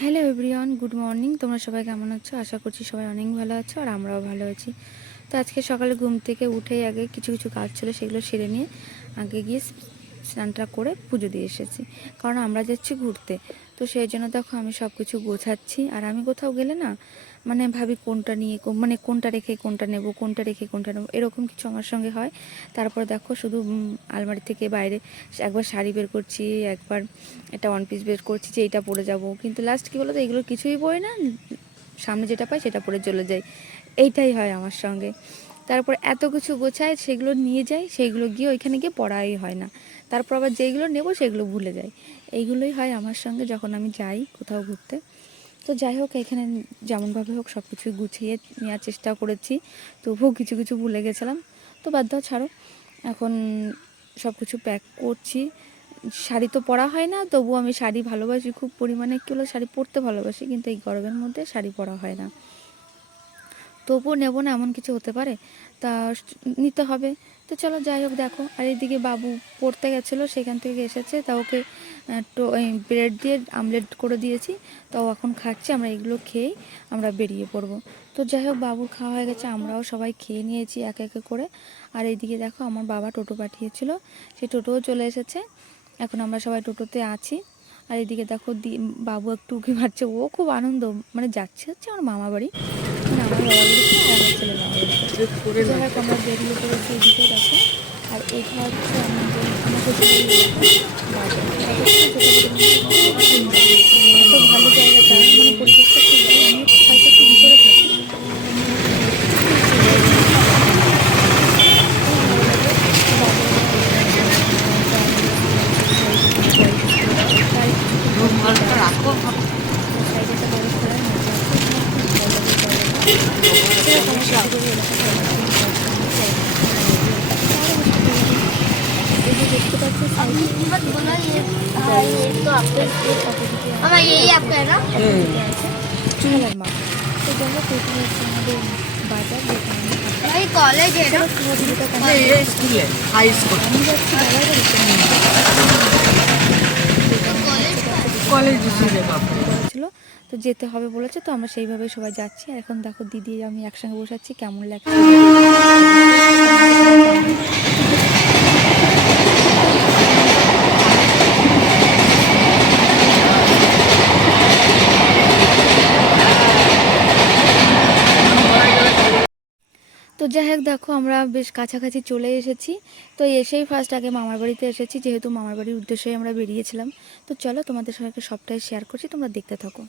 Hello everyone good morning তোমরা সবাই কেমন আছো? আশা করছি সবাই অনেক ভালো আছো আর আমরাও ভালো আছি। তো আজকে সকালে ঘুম থেকে উঠেই আগে কিছু কিছু কাজ ছিল, সেগুলো সেরে নিয়ে আগে গিয়ে স্নানটা করে পুজো দিয়ে এসেছি। কারণ আমরা যাচ্ছি ঘুরতে। তো সেই জন্য দেখো আমি সব কিছু গোছাচ্ছি। আর আমি কোথাও গেলে না মানে ভাবি কোনটা নিয়ে মানে কোনটা রেখে কোনটা নেব, কোনটা রেখে কোনটা নেব, এরকম কিছু আমার সঙ্গে হয়। তারপর দেখো শুধু আলমারি থেকে বাইরে একবার শাড়ি বের করছি, একবার একটা ওয়ান পিস বের করছি যে এইটা পরে যাব। কিন্তু লাস্ট কী বলো তো এগুলো কিছুই পরে না, সামনে যেটা পাই সেটা পরে চলে যাই। এইটাই হয় আমার সঙ্গে। তারপর এত কিছু গোছায় সেগুলো নিয়ে যাই, সেগুলো গিয়ে ওইখানে গিয়ে পড়াই হয় না। তারপর আবার যেইগুলো নেব সেগুলো ভুলে যাই। এইগুলোই হয় আমার সঙ্গে যখন আমি যাই কোথাও ঘুরতে। তো যাই হোক, এখানে যেমনভাবে হোক সব কিছুই গুছিয়ে নেওয়ার চেষ্টা করেছি। তবুও কিছু কিছু ভুলে গেছিলাম। তো দাও, ছাড়ো। এখন সব কিছু প্যাক করছি। শাড়ি তো পরা হয় না তবু আমি শাড়ি ভালোবাসি, খুব পরিমাণে। একটু হলেও শাড়ি পরতে ভালোবাসি, কিন্তু এই গরমের মধ্যে শাড়ি পরা হয় না। তবুও নেব না, এমন কিছু হতে পারে? তা নিতে হবে। তো চলো যাই হোক, দেখো। আর এইদিকে বাবু পড়তে গেছিল, সেখান থেকে এসেছে। তা ওকে ব্রেড দিয়ে আমলেট করে দিয়েছি। তো ও এখন খাচ্ছি, আমরা এগুলো খেয়েই আমরা বেরিয়ে পড়ব। তো যাই হোক, বাবুর খাওয়া হয়ে গেছে, আমরাও সবাই খেয়ে নিয়েছি এক একে করে। আর এইদিকে দেখো, আমার বাবা টোটো পাঠিয়েছিল সেই টোটোও চলে এসেছে। এখন আমরা সবাই টোটোতে আছি। আর এদিকে দেখো বাবু একটু উঁকি মারছে। ও খুব আনন্দ মানে যাচ্ছে হচ্ছে আমার মামা বাড়ি। আমার বাবা বাড়িতে আর আমার ছেলে মামা বাড়িতে যাই হোক আমরা বেরিয়ে পড়েছি এদিকে দেখো আর এটা হচ্ছে আমাদের আমার শ্বশুরবাড়ির বাজার এত ভালো জায়গাটা মানে পরিবেশটা খুব ভালো আমার এই অ্যাপ না চুলার মা এই জন্য প্রথমে আমাদের বাজার এই কলেজ এটা ছিল তো যেতে হবে বলেছে, তো আমরা সেইভাবে সবাই যাচ্ছি। আর এখন দেখো দিদি, আমি একসঙ্গে বসাচ্ছি, কেমন লাগছে। যাই হোক, দেখো আমরা বেশ কাছাকাছি চলে এসেছি। তো এসেই ফার্স্ট আগে মামার বাড়িতে এসেছি, যেহেতু মামার বাড়ির উদ্দেশ্যেই আমরা বেরিয়েছিলাম। তো চলো তোমাদের সঙ্গে সবটাই শেয়ার করছি, তোমরা দেখতে থাকো।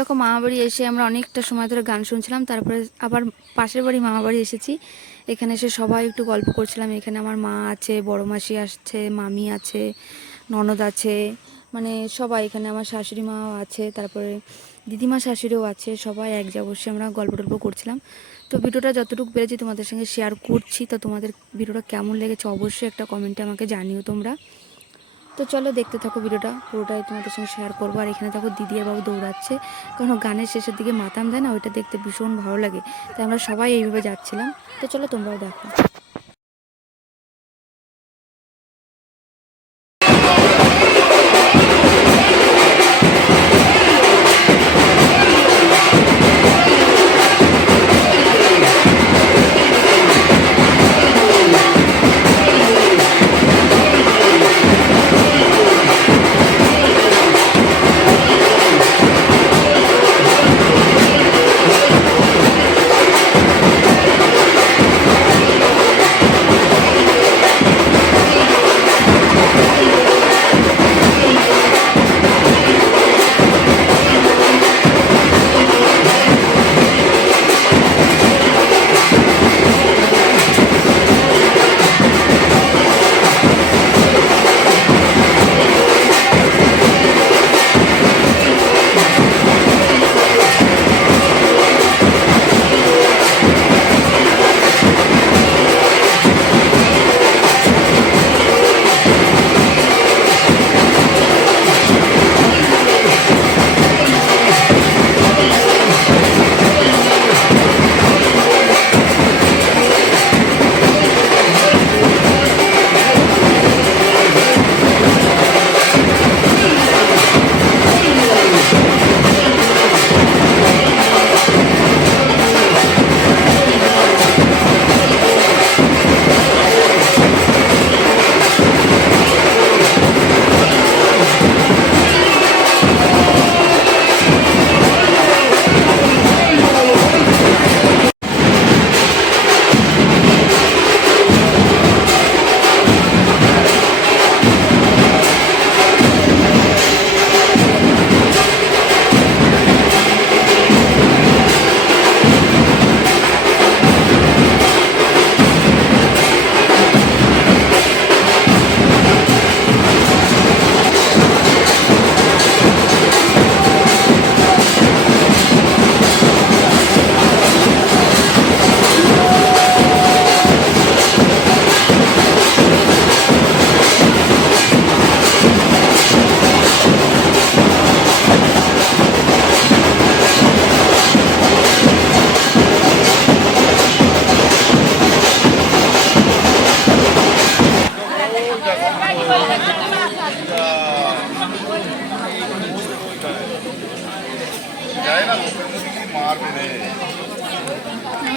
দেখো মামা বাড়ি এসে আমরা অনেকটা সময় ধরে গান শুনছিলাম, তারপরে আবার পাশের বাড়ি মামা বাড়ি এসেছি। এখানে এসে সবাই একটু গল্প করছিলাম, এখানে আমার মা আছে, বড় মাসি আসছে, মামি আছে, ননদ আছে মানে সবাই এখানে আমার শাশুড়ি মাও আছে, তারপরে দিদিমা শাশুড়িও আছে, সবাই এক জায়গায় বসে আমরা গল্প টল্প করছিলাম। তো ভিডিওটা যতটুকু পেরেছি তোমাদের সঙ্গে শেয়ার করছি, তো তোমাদের ভিডিওটা কেমন লেগেছে অবশ্যই একটা কমেন্টে আমাকে জানিও তোমরা। তো চলো দেখতে থাকো ভিডিওটা, পুরোটাই তোমাদের সঙ্গে শেয়ার করব। আর এখানে দেখো দিদি আর বাবু দৌড়াচ্ছে। কারণ গানের শেষের দিকে মাতাম দেয় না, ওইটা দেখতে ভীষণ ভালো লাগে। তাই আমরা সবাই এইভাবে যাচ্ছিলাম। তো চলো তোমরাও দেখো।